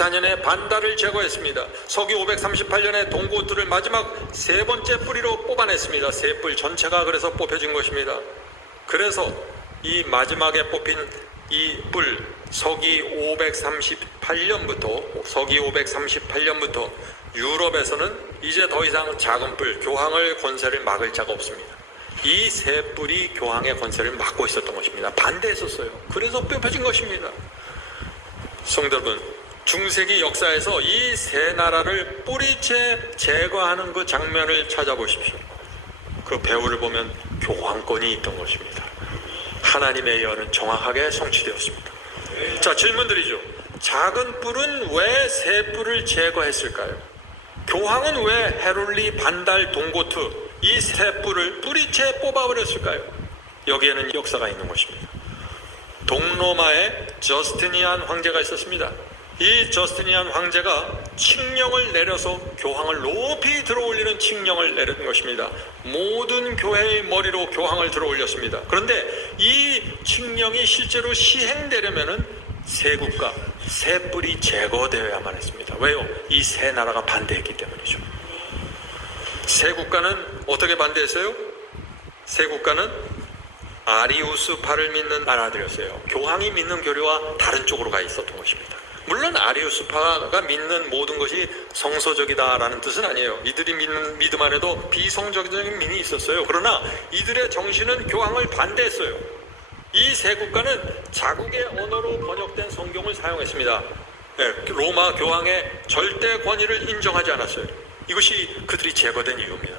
554년에 반달을 제거했습니다. 서기 538년에 동고트를 마지막 세 번째 뿌리로 뽑아냈습니다. 세 뿔 전체가 그래서 뽑혀진 것입니다. 그래서 이 마지막에 뽑힌 이 뿔, 서기 538년부터 유럽에서는 이제 더 이상 작은 뿔, 교황의 권세를 막을 자가 없습니다. 이 세 뿔이 교황의 권세를 막고 있었던 것입니다. 반대했었어요. 그래서 뽑혀진 것입니다. 성도 여러분, 중세기 역사에서 이 세 나라를 뿌리째 제거하는 그 장면을 찾아보십시오. 그 배후를 보면 교황권이 있던 것입니다. 하나님의 예언은 정확하게 성취되었습니다. 자, 질문 드리죠. 작은 뿔은 왜 세 뿔을 제거했을까요? 교황은 왜 헤롤리, 반달, 동고트 이 세 뿔을 뿌리채 뽑아버렸을까요? 여기에는 역사가 있는 것입니다. 동로마에 저스티니안 황제가 있었습니다. 이 저스티니안 황제가 칙령을 내려서 교황을 높이 들어올리는 칙령을 내린 것입니다. 모든 교회의 머리로 교황을 들어올렸습니다. 그런데 이 칙령이 실제로 시행되려면은 세 국가, 세 뿔이 제거되어야만 했습니다. 왜요? 이 세 나라가 반대했기 때문이죠. 세 국가는 어떻게 반대했어요? 세 국가는 아리우스파를 믿는 나라들이었어요. 교황이 믿는 교리와 다른 쪽으로 가 있었던 것입니다. 물론 아리우스파가 믿는 모든 것이 성서적이다라는 뜻은 아니에요. 이들이 믿는 믿음 안에도 비성적인 면이 있었어요. 그러나 이들의 정신은 교황을 반대했어요. 이 세 국가는 자국의 언어로 번역된 성경을 사용했습니다. 로마 교황의 절대 권위를 인정하지 않았어요. 이것이 그들이 제거된 이유입니다.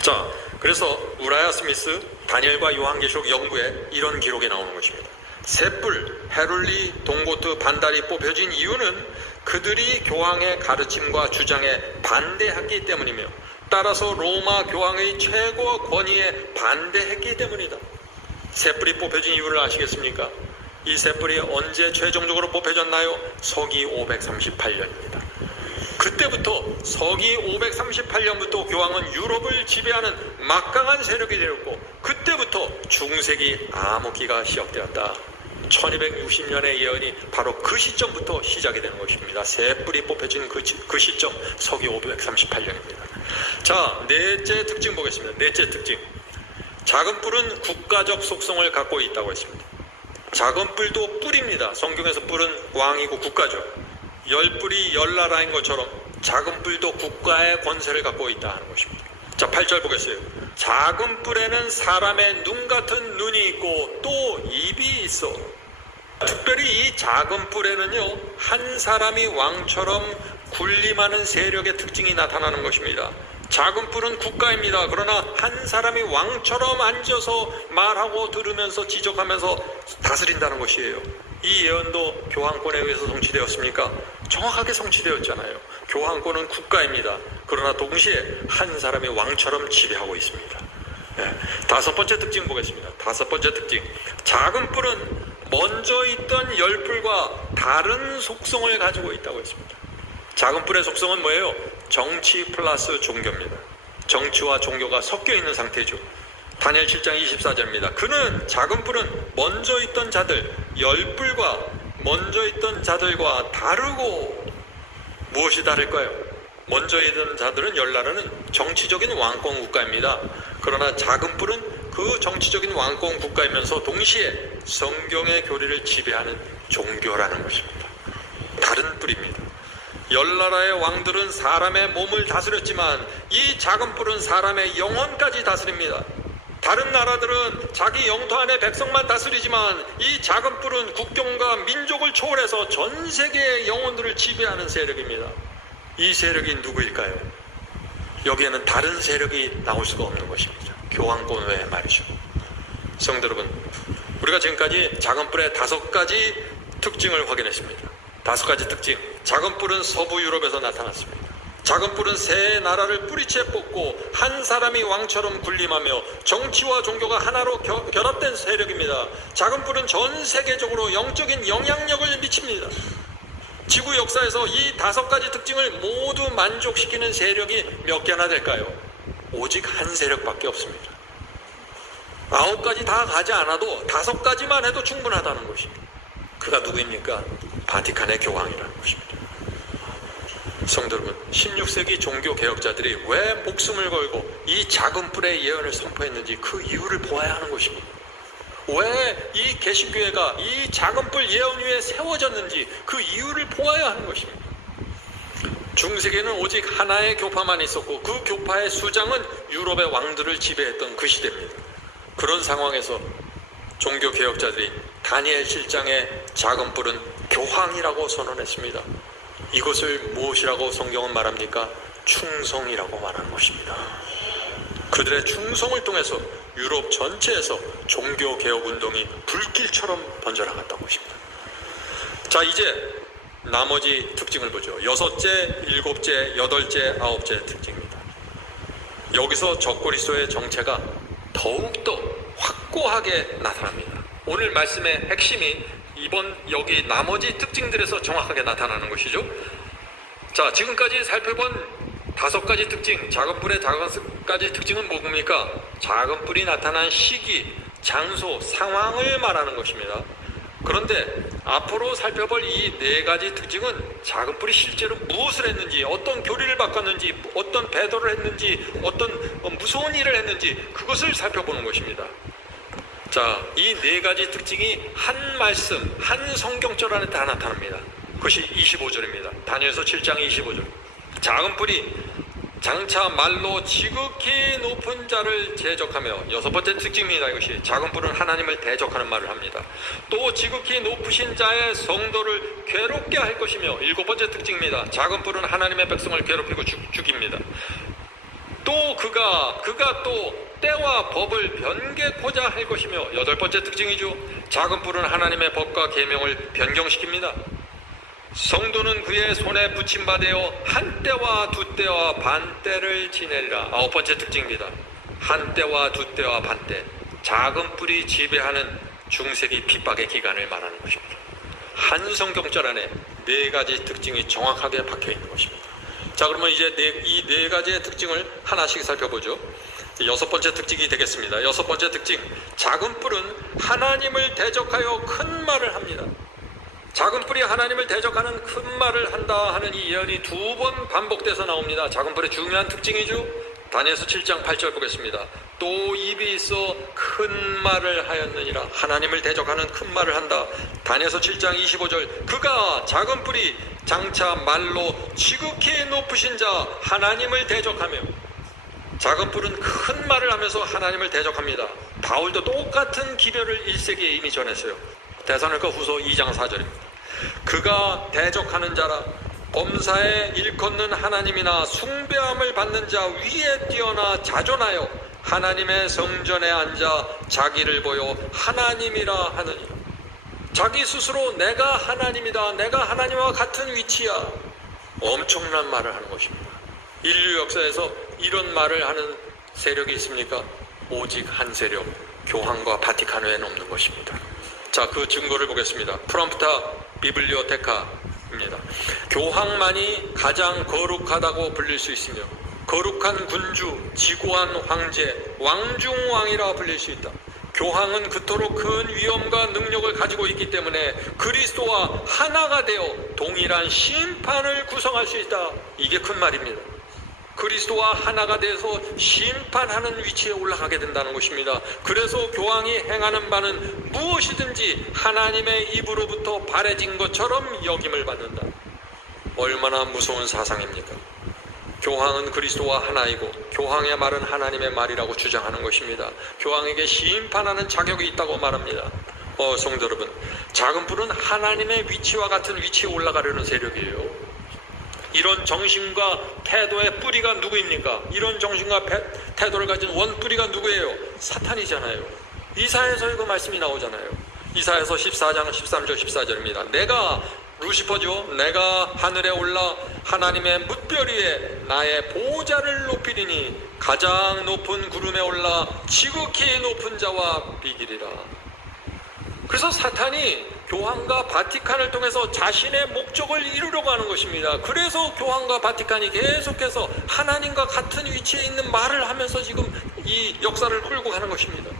자, 그래서 우라야 스미스, 다니엘과 요한계시록 연구에 이런 기록이 나오는 것입니다. 셋뿔, 헤룰리, 동고트, 반달이 뽑혀진 이유는 그들이 교황의 가르침과 주장에 반대했기 때문이며 따라서 로마 교황의 최고 권위에 반대했기 때문이다. 셋뿔이 뽑혀진 이유를 아시겠습니까? 이 셋뿔이 언제 최종적으로 뽑혀졌나요? 서기 538년입니다. 그때부터 서기 538년부터 교황은 유럽을 지배하는 막강한 세력이 되었고 그때부터 중세기 암흑기가 시작되었다. 1260년의 예언이 바로 그 시점부터 시작이 되는 것입니다. 세 뿔이 뽑혀진 그 시점, 서기 538년입니다. 자, 넷째 특징 보겠습니다. 넷째 특징. 작은 뿔은 국가적 속성을 갖고 있다고 했습니다. 작은 뿔도 뿔입니다. 성경에서 뿔은 왕이고 국가죠. 열 뿔이 열 나라인 것처럼 작은 뿔도 국가의 권세를 갖고 있다 하는 것입니다. 자, 8절 보겠어요. 작은 뿔에는 사람의 눈 같은 눈이 있고 또 입이 있어. 특별히 이 작은 뿔에는요, 한 사람이 왕처럼 군림하는 세력의 특징이 나타나는 것입니다. 작은 뿔은 국가입니다. 그러나 한 사람이 왕처럼 앉아서 말하고 들으면서 지적하면서 다스린다는 것이에요. 이 예언도 교황권에 의해서 성취되었습니까? 정확하게 성취되었잖아요. 교황권은 국가입니다. 그러나 동시에 한 사람이 왕처럼 지배하고 있습니다. 다섯 번째 특징 보겠습니다. 다섯 번째 특징. 작은 뿔은 먼저 있던 열 뿔과 다른 속성을 가지고 있다고 했습니다. 작은 뿔의 속성은 뭐예요? 정치 플러스 종교입니다. 정치와 종교가 섞여 있는 상태죠. 다니엘 7장 24절입니다. 그는 작은 뿔은 먼저 있던 자들, 열 뿔과 먼저 있던 자들과 다르고 무엇이 다를까요? 먼저 있던 자들은 열 나라는 정치적인 왕권 국가입니다. 그러나 작은 뿔은 그 정치적인 왕권 국가이면서 동시에 성경의 교리를 지배하는 종교라는 것입니다. 다른 뿔입니다. 열 나라의 왕들은 사람의 몸을 다스렸지만 이 작은 뿔은 사람의 영혼까지 다스립니다. 다른 나라들은 자기 영토 안의 백성만 다스리지만 이 작은 뿔은 국경과 민족을 초월해서 전 세계의 영혼들을 지배하는 세력입니다. 이 세력이 누구일까요? 여기에는 다른 세력이 나올 수가 없는 것입니다. 교황권 외에 말이죠. 성도 여러분, 우리가 지금까지 작은 뿔의 5가지 특징을 확인했습니다. 5가지 특징. 작은 뿔은 서부 유럽에서 나타났습니다. 작은 뿔은 세 나라를 뿌리채 뽑고 한 사람이 왕처럼 군림하며 정치와 종교가 하나로 결합된 세력입니다. 작은 뿔은 전 세계적으로 영적인 영향력을 미칩니다. 지구 역사에서 이 5가지 특징을 모두 만족시키는 세력이 몇 개나 될까요? 오직 한 세력밖에 없습니다. 9가지 다 가지 않아도 5가지만 해도 충분하다는 것입니다. 그가 누구입니까? 바티칸의 교황이라는 것입니다. 성도 여러분, 16세기 종교 개혁자들이 왜 목숨을 걸고 이 작은 뿔의 예언을 선포했는지 그 이유를 보아야 하는 것입니다. 왜 이 개신교회가 이 작은 뿔 예언 위에 세워졌는지 그 이유를 보아야 하는 것입니다. 중세기에는 오직 하나의 교파만 있었고 그 교파의 수장은 유럽의 왕들을 지배했던 그 시대입니다. 그런 상황에서 종교 개혁자들이 다니엘 7장의 작은 뿔은 교황이라고 선언했습니다. 이것을 무엇이라고 성경은 말합니까? 충성이라고 말하는 것입니다. 그들의 충성을 통해서 유럽 전체에서 종교 개혁 운동이 불길처럼 번져나갔던 것입니다. 자, 이제 나머지 특징을 보죠. 6째, 7째, 8째, 9째 특징입니다. 여기서 적그리스도의 정체가 더욱더 확고하게 나타납니다. 오늘 말씀의 핵심이 이번 여기 나머지 특징들에서 정확하게 나타나는 것이죠. 자, 지금까지 살펴본 5가지 특징, 작은 뿔의 5가지 특징은 뭡니까? 작은 뿔이 나타난 시기, 장소, 상황을 말하는 것입니다. 그런데 앞으로 살펴볼 이 4가지 특징은 작은 뿔이 실제로 무엇을 했는지, 어떤 교리를 바꿨는지, 어떤 배도를 했는지, 어떤 무서운 일을 했는지 그것을 살펴보는 것입니다. 자, 이 4가지 특징이 한 말씀, 한 성경절 안에 다 나타납니다. 그것이 25절입니다. 다니엘서 7장 25절. 작은 뿔이 장차 말로 지극히 높은 자를 대적하며, 6번째 특징입니다. 이것이 작은 뿔은 하나님을 대적하는 말을 합니다. 또 지극히 높으신 자의 성도를 괴롭게 할 것이며, 7번째 특징입니다. 작은 뿔은 하나님의 백성을 괴롭히고 죽입니다. 또 그가 또 때와 법을 변개코자 할 것이며, 8번째 특징이죠. 작은 뿔은 하나님의 법과 계명을 변경시킵니다. 성도는 그의 손에 붙임받아 한 때와 두 때와 반 때를 지내리라. 9번째 특징입니다. 한 때와 두 때와 반 때. 작은 뿔이 지배하는 중세기 핍박의 기간을 말하는 것입니다. 한 성경절 안에 4가지 특징이 정확하게 박혀 있는 것입니다. 자, 그러면 이제 이 4가지의 특징을 하나씩 살펴보죠. 6번째 특징이 되겠습니다. 6번째 특징, 작은 뿔은 하나님을 대적하여 큰 말을 합니다. 작은 뿔이 하나님을 대적하는 큰 말을 한다 하는 이 예언이 2번 반복돼서 나옵니다. 작은 뿔의 중요한 특징이죠. 다니엘서 7장 8절 보겠습니다. 또 입이 있어 큰 말을 하였느니라. 하나님을 대적하는 큰 말을 한다. 다니엘서 7장 25절. 그가 작은 뿔이 장차 말로 지극히 높으신 자 하나님을 대적하며. 작은 뿔은 큰 말을 하면서 하나님을 대적합니다. 바울도 똑같은 기별을 1세기에 이미 전했어요. 데살로니가 후서 2장 4절입니다. 그가 대적하는 자라, 범사에 일컫는 하나님이나 숭배함을 받는 자 위에 뛰어나 자존하여 하나님의 성전에 앉아 자기를 보여 하나님이라 하느니. 자기 스스로 내가 하나님이다, 내가 하나님과 같은 위치야, 엄청난 말을 하는 것입니다. 인류 역사에서 이런 말을 하는 세력이 있습니까? 오직 한 세력, 교황과 바티칸 외에는 없는 것입니다. 자, 그 증거를 보겠습니다. 프롬프타 비블리오테카입니다. 교황만이 가장 거룩하다고 불릴 수 있으며 거룩한 군주, 지고한 황제, 왕중왕이라 불릴 수 있다. 교황은 그토록 큰 위엄과 능력을 가지고 있기 때문에 그리스도와 하나가 되어 동일한 심판을 구성할 수 있다. 이게 큰 말입니다. 그리스도와 하나가 돼서 심판하는 위치에 올라가게 된다는 것입니다. 그래서 교황이 행하는 바는 무엇이든지 하나님의 입으로부터 발해진 것처럼 여김을 받는다. 얼마나 무서운 사상입니까? 교황은 그리스도와 하나이고 교황의 말은 하나님의 말이라고 주장하는 것입니다. 교황에게 심판하는 자격이 있다고 말합니다. 성도 여러분, 작은 뿔은 하나님의 위치와 같은 위치에 올라가려는 세력이에요. 이런 정신과 태도의 뿌리가 누구입니까? 이런 정신과 태도를 가진 원뿌리가 누구예요? 사탄이잖아요. 이사야에서 그 말씀이 나오잖아요. 이사야서 14장 13절 14절입니다. 내가 루시퍼죠. 내가 하늘에 올라 하나님의 뭇별 위에 나의 보좌를 높이리니 가장 높은 구름에 올라 지극히 높은 자와 비기리라. 그래서 사탄이 교황과 바티칸을 통해서 자신의 목적을 이루려고 하는 것입니다. 그래서 교황과 바티칸이 계속해서 하나님과 같은 위치에 있는 말을 하면서 지금 이 역사를 끌고 가는 것입니다.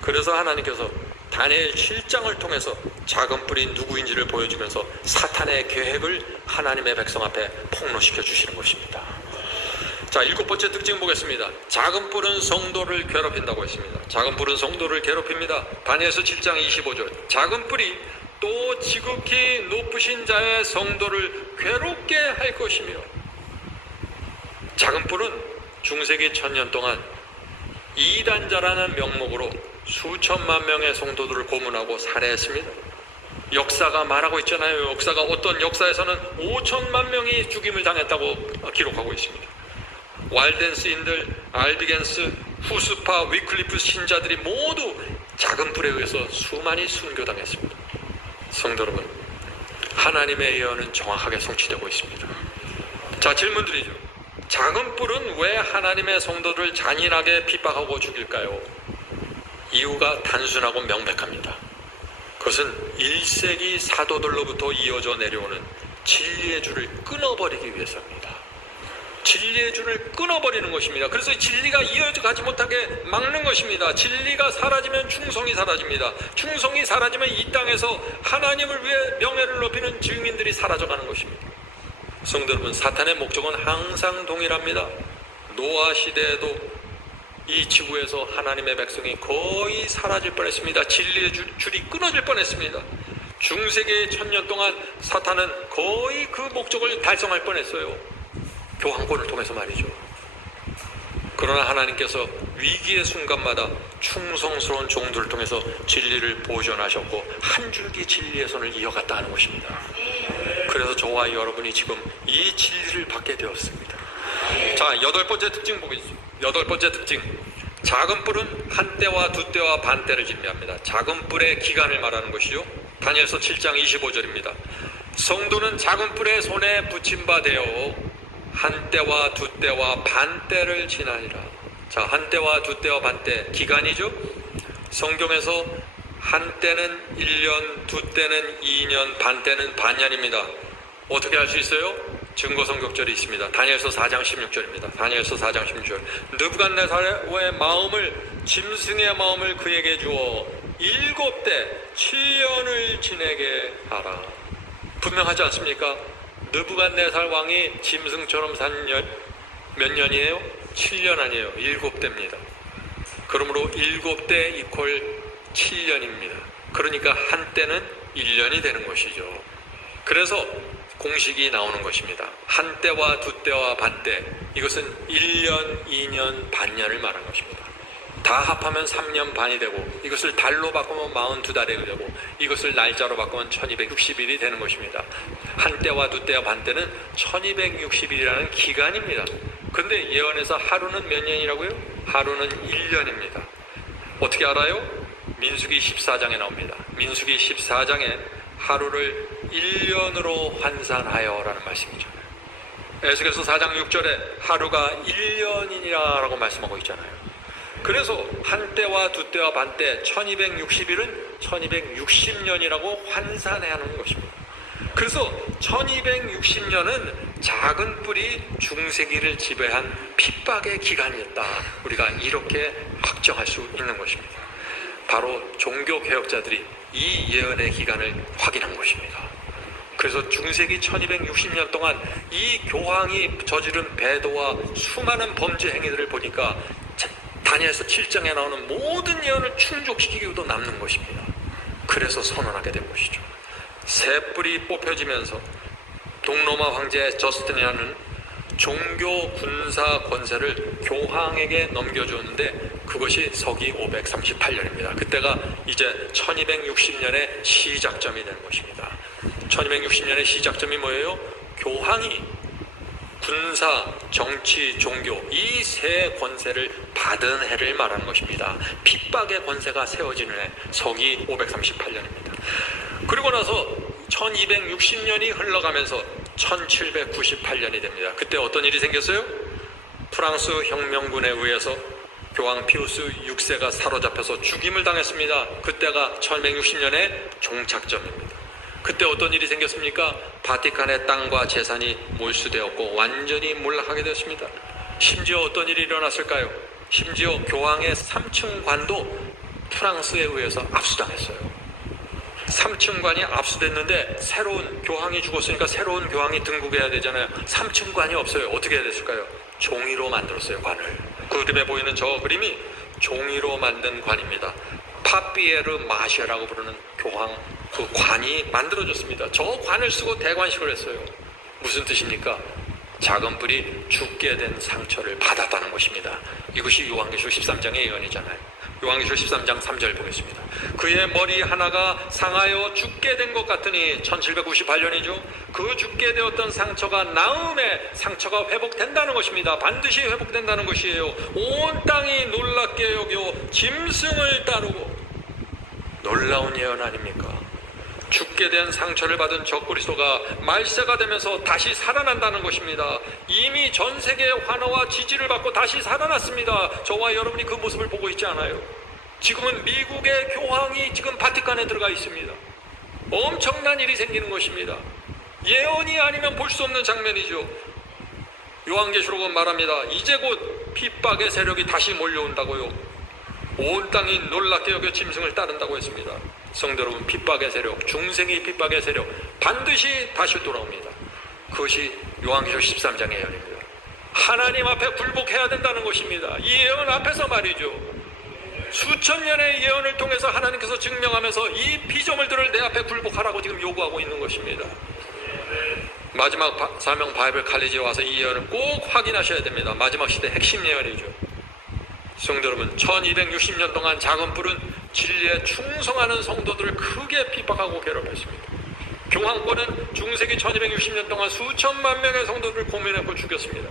그래서 하나님께서 다니엘 7장을 통해서 작은 뿔이 누구인지를 보여주면서 사탄의 계획을 하나님의 백성 앞에 폭로시켜 주시는 것입니다. 자, 7번째 특징 보겠습니다. 작은 뿔은 성도를 괴롭힌다고 했습니다. 작은 뿔은 성도를 괴롭힙니다. 다니엘서 7장 25절. 작은 뿔이 또 지극히 높으신 자의 성도를 괴롭게 할 것이며, 작은 뿔은 중세기 1000년 동안 이단자라는 명목으로 수천만 명의 성도들을 고문하고 살해했습니다. 역사가 말하고 있잖아요. 역사가 어떤 역사에서는 5천만 명이 죽임을 당했다고 기록하고 있습니다. walden스인들, 알비겐스, 후스파, 위클리프 신자들이 모두 작은 뿔에 의해서 수많이 순교당했습니다. 성도 여러분, 하나님의 예언은 정확하게 성취되고 있습니다. 자, 질문 드리죠. 작은 뿔은 왜 하나님의 성도를 잔인하게 핍박하고 죽일까요? 이유가 단순하고 명백합니다. 그것은 1세기 사도들로부터 이어져 내려오는 진리의 줄을 끊어버리기 위해서입니다. 진리의 줄을 끊어버리는 것입니다. 그래서 진리가 이어져 가지 못하게 막는 것입니다. 진리가 사라지면 충성이 사라집니다. 충성이 사라지면 이 땅에서 하나님을 위해 명예를 높이는 증인들이 사라져가는 것입니다. 성도 여러분, 사탄의 목적은 항상 동일합니다. 노아 시대에도 이 지구에서 하나님의 백성이 거의 사라질 뻔했습니다. 진리의 줄이 끊어질 뻔했습니다. 중세기 1000년 동안 사탄은 거의 그 목적을 달성할 뻔했어요. 교황권을 통해서 말이죠. 그러나 하나님께서 위기의 순간마다 충성스러운 종들을 통해서 진리를 보존하셨고 한 줄기 진리의 손을 이어갔다 하는 것입니다. 그래서 저와 여러분이 지금 이 진리를 받게 되었습니다. 자, 8번째 특징 보겠습니다. 8번째 특징. 작은 뿔은 한 때와 두 때와 반 때를 진미합니다. 작은 뿔의 기간을 말하는 것이죠. 다니엘서 7장 25절입니다. 성도는 작은 뿔의 손에 붙임 바 되어 한 때와 두 때와 반 때를 지나니라. 자, 한 때와 두 때와 반 때, 기간이죠. 성경에서 한 때는 1년, 두 때는 2년, 반 때는 반년입니다. 어떻게 알 수 있어요? 증거성격절이 있습니다. 다니엘서 4장 16절입니다. 다니엘서 4장 16절. 느부갓네살의 마음을, 짐승의 마음을 그에게 주어 7대 7년을 지내게 하라. 분명하지 않습니까? 느부갓네살 왕이 짐승처럼 산 몇 년이에요? 7년 아니에요. 7대입니다. 그러므로 7대 이퀄 7년입니다. 그러니까 한때는 1년이 되는 것이죠. 그래서 공식이 나오는 것입니다. 한때와 두때와 반때, 이것은 1년, 2년, 반년을 말하는 것입니다. 다 합하면 3년 반이 되고, 이것을 달로 바꾸면 42달이 되고, 이것을 날짜로 바꾸면 1260일이 되는 것입니다. 한때와 두때와 반때는 1260일이라는 기간입니다. 근데 예언에서 하루는 몇 년이라고요? 하루는 1년입니다. 어떻게 알아요? 민수기 14장에 나옵니다. 민수기 14장에 하루를 1년으로 환산하여 라는 말씀이죠. 에스겔서 4장 6절에 하루가 1년이니라 라고 말씀하고 있잖아요. 그래서 한때와 두때와 반때 1260일은 1260년이라고 환산해야 하는 것입니다. 그래서 1260년은 작은 뿔이 중세기를 지배한 핍박의 기간이었다. 우리가 이렇게 확정할 수 있는 것입니다. 바로 종교개혁자들이 이 예언의 기간을 확인한 것입니다. 그래서 중세기 1260년 동안 이 교황이 저지른 배도와 수많은 범죄 행위들을 보니까 다니엘서 7장에 나오는 모든 예언을 충족시키기도 남는 것입니다. 그래서 선언하게 된 것이죠. 새 뿔이 뽑혀지면서 동로마 황제 저스틴이라는 종교 군사 권세를 교황에게 넘겨주었는데 그것이 서기 538년입니다. 그때가 이제 1260년의 시작점이 되는 것입니다. 1260년의 시작점이 뭐예요? 교황이 군사, 정치, 종교 이 세 권세를 받은 해를 말하는 것입니다. 핍박의 권세가 세워지는 해, 서기 538년입니다. 그리고 나서 1260년이 흘러가면서 1798년이 됩니다. 그때 어떤 일이 생겼어요? 프랑스 혁명군에 의해서 교황 피우스 6세가 사로잡혀서 죽임을 당했습니다. 그때가 1260년의 종착점입니다. 그때 어떤 일이 생겼습니까? 바티칸의 땅과 재산이 몰수되었고 완전히 몰락하게 되었습니다. 심지어 어떤 일이 일어났을까요? 심지어 교황의 3층 관도 프랑스에 의해서 압수당했어요. 삼층관이 압수됐는데 새로운 교황이 죽었으니까 새로운 교황이 등극해야 되잖아요. 삼층관이 없어요. 어떻게 해야 됐을까요? 종이로 만들었어요, 관을. 그 그림에 보이는 저 그림이 종이로 만든 관입니다. 파피에르 마쉐라고 부르는 교황 그 관이 만들어졌습니다. 저 관을 쓰고 대관식을 했어요. 무슨 뜻입니까? 작은 뿔이 죽게 된 상처를 받았다는 것입니다. 이것이 요한계시록 13장의 예언이잖아요. 요한계시록 13장 3절 보겠습니다. 그의 머리 하나가 상하여 죽게 된 것 같으니 1798년이죠. 그 죽게 되었던 상처가 나음에 상처가 회복된다는 것입니다. 반드시 회복된다는 것이에요. 온 땅이 놀랍게 여겨 짐승을 따르고. 놀라운 예언 아닙니까? 죽게 된 상처를 받은 적그리스도가 말세가 되면서 다시 살아난다는 것입니다. 이미 전 세계의 환호와 지지를 받고 다시 살아났습니다. 저와 여러분이 그 모습을 보고 있지 않아요? 지금은 미국의 교황이 지금 바티칸에 들어가 있습니다. 엄청난 일이 생기는 것입니다. 예언이 아니면 볼 수 없는 장면이죠. 요한계시록은 말합니다. 이제 곧 핍박의 세력이 다시 몰려온다고요. 온 땅이 놀랍게 여겨 짐승을 따른다고 했습니다. 성도 여러분, 핍박의 세력, 중생의 핍박의 세력 반드시 다시 돌아옵니다. 그것이 요한계시록 13장의 예언입니다. 하나님 앞에 굴복해야 된다는 것입니다. 이 예언 앞에서 말이죠. 수천 년의 예언을 통해서 하나님께서 증명하면서 이 피조물들을 내 앞에 굴복하라고 지금 요구하고 있는 것입니다. 마지막 사명 바이블 칼리지에 와서 이 예언을 꼭 확인하셔야 됩니다. 마지막 시대 핵심 예언이죠. 성도 여러분, 1260년 동안 작은 뿔은 진리에 충성하는 성도들을 크게 핍박하고 괴롭혔습니다. 교황권은 중세기 1260년 동안 수천만 명의 성도들을 고민했고 죽였습니다.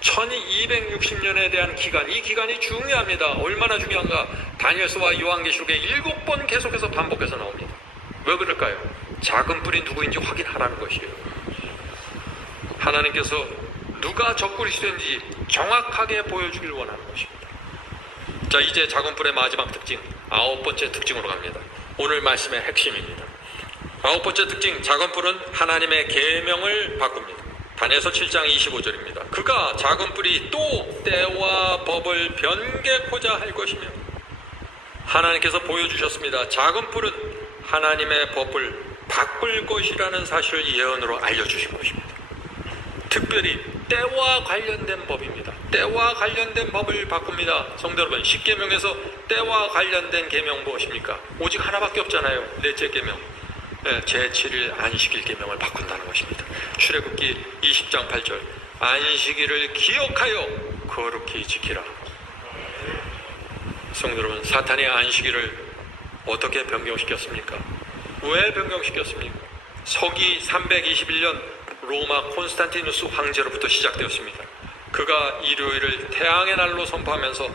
1260년에 대한 기간, 이 기간이 중요합니다. 얼마나 중요한가? 다니엘서와 요한계시록에 7번 계속해서 반복해서 나옵니다. 왜 그럴까요? 작은 뿔이 누구인지 확인하라는 것이에요. 하나님께서 누가 적그리스도인지 정확하게 보여주길 원하는 것입니다. 자, 이제 작은 뿔의 마지막 특징, 9번째 특징으로 갑니다. 오늘 말씀의 핵심입니다. 9번째 특징, 작은 뿔은 하나님의 계명을 바꿉니다. 다니엘서 7장 25절입니다. 그가 작은 뿔이 또 때와 법을 변개코자 할 것이며, 하나님께서 보여주셨습니다. 작은 뿔은 하나님의 법을 바꿀 것이라는 사실을 예언으로 알려주신 것입니다. 특별히 때와 관련된 법입니다. 때와 관련된 법을 바꿉니다. 성도 여러분, 십계명에서 때와 관련된 계명 무엇입니까? 오직 하나밖에 없잖아요. 넷째 계명, 제7일 안식일 계명을 바꾼다는 것입니다. 출애굽기 20장 8절, 안식일을 기억하여 거룩히 지키라. 성도 여러분, 사탄이 안식일을 어떻게 변경시켰습니까? 왜 변경시켰습니까? 서기 321년 로마 콘스탄티누스 황제로부터 시작되었습니다. 그가 일요일을 태양의 날로 선포하면서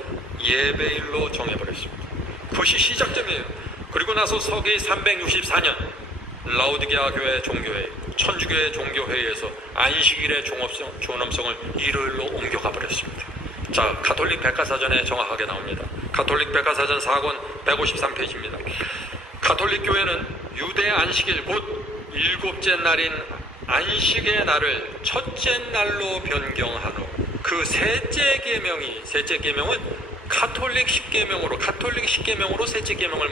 예배일로 정해버렸습니다. 그것이 시작점이에요. 그리고 나서 서기 364년 라우디게아 교회 종교회, 천주교회 종교회의에서 안식일의 존엄성을 일요일로 옮겨가 버렸습니다. 자, 가톨릭 백과사전에 정확하게 나옵니다. 가톨릭 백과사전 4권 153페이지입니다. 가톨릭 교회는 유대 안식일 곧 7째 날인 안식의 날을 첫째 날로 변경한 후 그 셋째 계명은 가톨릭 10계명으로 셋째 계명을